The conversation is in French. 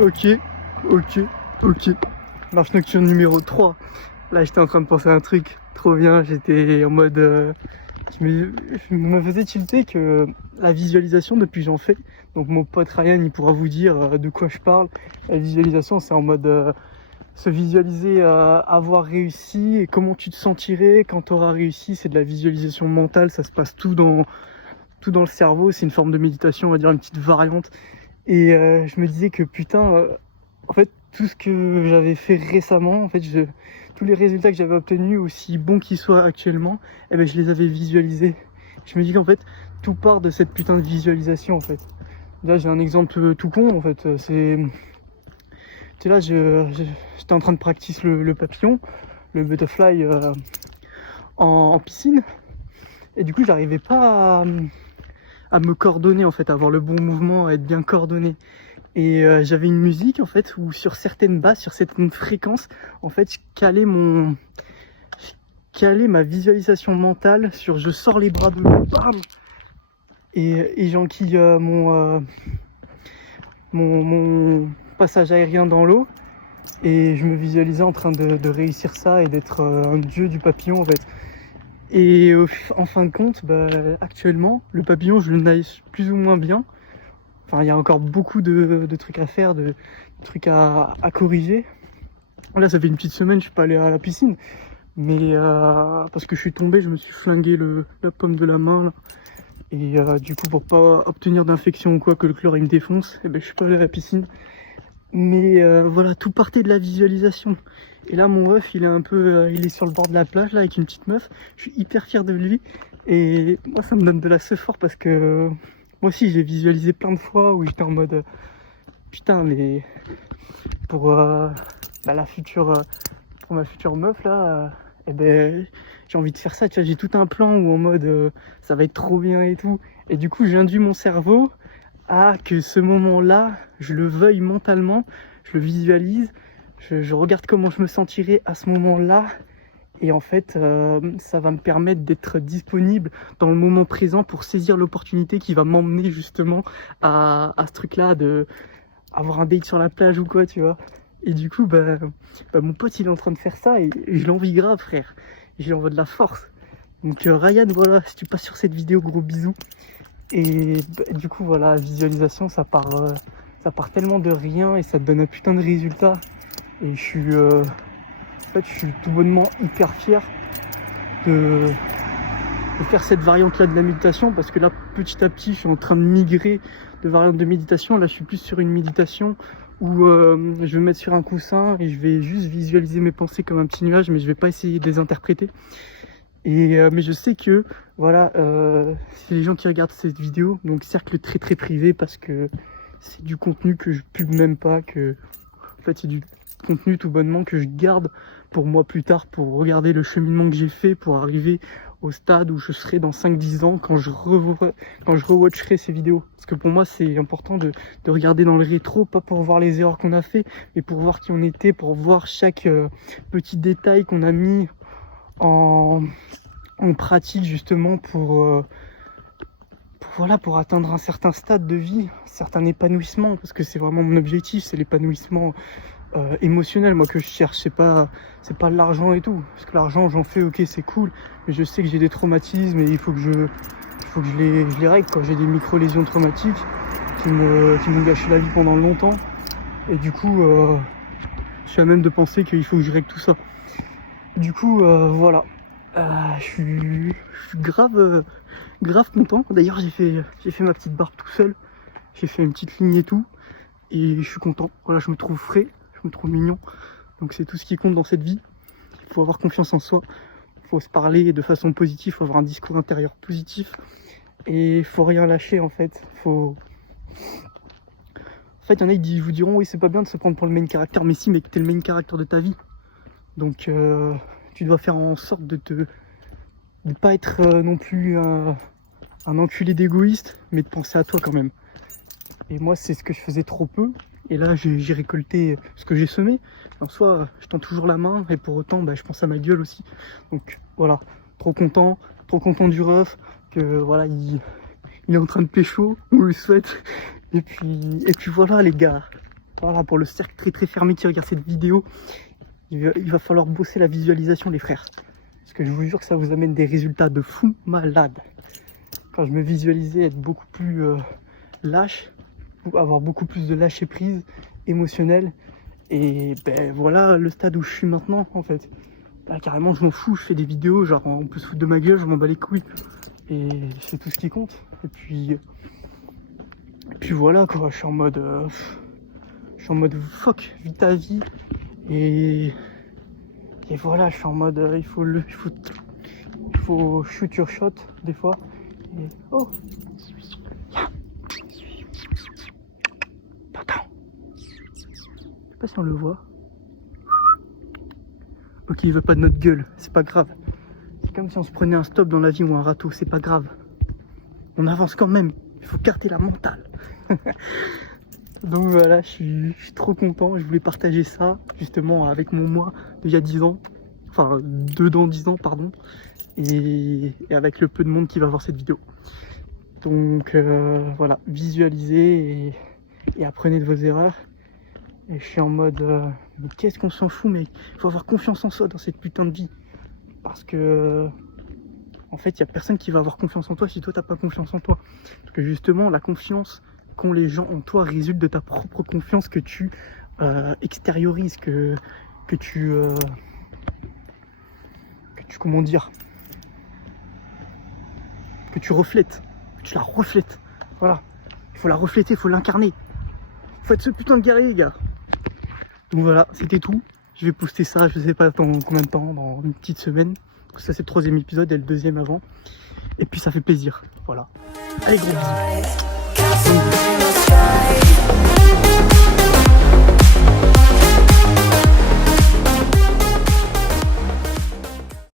Ok, ok, ok. Marche nocturne numéro 3. Là, j'étais en train de penser à un truc trop bien. J'étais en mode. Je me faisais tilter que la visualisation, depuis que j'en fais, donc mon pote Ryan, il pourra vous dire de quoi je parle. La visualisation, c'est en mode se visualiser avoir réussi et comment tu te sentirais quand tu auras réussi. C'est de la visualisation mentale, ça se passe tout dans le cerveau. C'est une forme de méditation, on va dire une petite variante. Et je me disais que putain, en fait, tout ce que j'avais fait récemment, en fait, tous les résultats que j'avais obtenus, aussi bons qu'ils soient actuellement, eh ben, je les avais visualisés. Je me dis qu'en fait, tout part de cette putain de visualisation, en fait. Là, j'ai un exemple tout con, en fait. Tu sais, là, j'étais en train de practice le papillon, le butterfly en piscine. Et du coup, j'arrivais pas à me coordonner, en fait, à avoir le bon mouvement, à être bien coordonné. Et j'avais une musique en fait où sur certaines basses, sur certaines fréquences, en fait, je calais ma visualisation mentale sur je sors les bras de l'eau, bam, et j'enquille mon passage aérien dans l'eau, et je me visualisais en train de réussir ça et d'être un dieu du papillon en fait. Et en fin de compte, bah, actuellement, le papillon, je le nage plus ou moins bien. Enfin, il y a encore beaucoup de trucs à faire, de trucs à corriger. Là, ça fait une petite semaine, je suis pas allé à la piscine. Mais parce que je suis tombé, je me suis flingué la paume de la main. Là. Et du coup, pour pas obtenir d'infection ou quoi, que le chlore il me défonce, eh ben, je suis pas allé à la piscine. Mais voilà, tout partait de la visualisation. Et là, mon ref, il est sur le bord de la plage, là, avec une petite meuf. Je suis hyper fier de lui. Et moi, ça me donne de la sephore parce que moi aussi, j'ai visualisé plein de fois où j'étais en mode putain, mais pour la future, pour ma future meuf là, eh ben, j'ai envie de faire ça. Tu vois, j'ai tout un plan où en mode ça va être trop bien et tout. Et du coup, j'induis mon cerveau à que ce moment-là, je le veuille mentalement, je le visualise, je regarde comment je me sentirais à ce moment-là. Et en fait, ça va me permettre d'être disponible dans le moment présent pour saisir l'opportunité qui va m'emmener justement à ce truc-là, de avoir un date sur la plage ou quoi, tu vois. Et du coup, mon pote, il est en train de faire ça et je l'envie grave, frère. Et je lui envoie de la force. Donc Ryan, voilà, si tu passes sur cette vidéo, gros bisous. Et du coup, voilà, visualisation, ça part tellement de rien et ça te donne un putain de résultat. Et je suis tout bonnement hyper fier de faire cette variante là de la méditation, parce que là, petit à petit, je suis en train de migrer de variante de méditation. Là, je suis plus sur une méditation où je vais me mettre sur un coussin et je vais juste visualiser mes pensées comme un petit nuage, mais je vais pas essayer de les interpréter. Mais je sais que voilà, c'est les gens qui regardent cette vidéo, donc cercle très très privé, parce que c'est du contenu que je pub même pas, que en fait c'est du contenu tout bonnement que je garde pour moi plus tard, pour regarder le cheminement que j'ai fait pour arriver au stade où je serai dans 5-10 ans quand je rewatcherai ces vidéos. Parce que pour moi c'est important de regarder dans le rétro, pas pour voir les erreurs qu'on a fait, mais pour voir qui on était, pour voir chaque petit détail qu'on a mis en pratique justement pour atteindre un certain stade de vie, un certain épanouissement, parce que c'est vraiment mon objectif, c'est l'épanouissement émotionnel, moi, que je cherche. C'est pas l'argent et tout, parce que l'argent j'en fais, ok, c'est cool, mais je sais que j'ai des traumatismes et il faut que je les règle, quoi. J'ai des micro-lésions traumatiques qui m'ont gâché la vie pendant longtemps, et du coup je suis à même de penser qu'il faut que je règle tout ça. Du coup voilà, je suis grave content. D'ailleurs, j'ai fait ma petite barbe tout seul, j'ai fait une petite ligne et tout, et je suis content. Voilà, je me trouve frais, je me trouve mignon, donc c'est tout ce qui compte dans cette vie. Il faut avoir confiance en soi, il faut se parler de façon positive, il faut avoir un discours intérieur positif, et il faut rien lâcher en fait. En fait, il y en a qui vous diront oui, c'est pas bien de se prendre pour le main character, mais si, mais t'es le main character de ta vie, donc tu dois faire en sorte de pas être non plus un enculé d'égoïste, mais de penser à toi quand même. Et moi, c'est ce que je faisais trop peu. Et là, j'ai récolté ce que j'ai semé. En soi, je tends toujours la main, et pour autant, je pense à ma gueule aussi. Donc voilà, trop content du ref, que voilà, il est en train de pécho, on le souhaite. Et puis voilà les gars, Voilà, pour le cercle très très fermé qui regarde cette vidéo, il va falloir bosser la visualisation, les frères. Parce que je vous jure que ça vous amène des résultats de fou malade. Quand je me visualisais être beaucoup plus lâche, avoir beaucoup plus de lâcher prise émotionnelle. Et ben voilà le stade où je suis maintenant en fait. Là carrément je m'en fous, je fais des vidéos, genre on peut se foutre de ma gueule, je m'en bats les couilles. Et c'est tout ce qui compte. Et puis voilà quoi, je suis en mode fuck, vis ta vie. Et voilà, je suis en mode il faut shoot your shot des fois. Et oh, attends, je sais pas si on le voit. Ok, il veut pas de notre gueule, c'est pas grave. C'est comme si on se prenait un stop dans la vie ou un râteau, c'est pas grave. On avance quand même, il faut carter la mentale. Donc voilà, je suis trop content, je voulais partager ça justement avec mon moi d'il y a 10 ans. Enfin, dedans 10 ans, pardon. Et avec le peu de monde qui va voir cette vidéo. Donc voilà, visualisez et apprenez de vos erreurs. Et je suis en mode, mais qu'est-ce qu'on s'en fout, mec? Il faut avoir confiance en soi dans cette putain de vie. Parce que, en fait, il n'y a personne qui va avoir confiance en toi si toi, t'as pas confiance en toi. Parce que justement, la confiance qu'ont les gens en toi résulte de ta propre confiance que tu extériorises, que tu, comment dire, que tu reflètes, que tu la reflètes. Voilà, il faut la refléter, il faut l'incarner. Il faut être ce putain de guerrier, les gars. Donc voilà, c'était tout. Je vais poster ça, je sais pas dans combien de temps, dans une petite semaine. Parce que ça c'est le 3e épisode et le 2e avant. Et puis ça fait plaisir, voilà. Allez, gros bisous.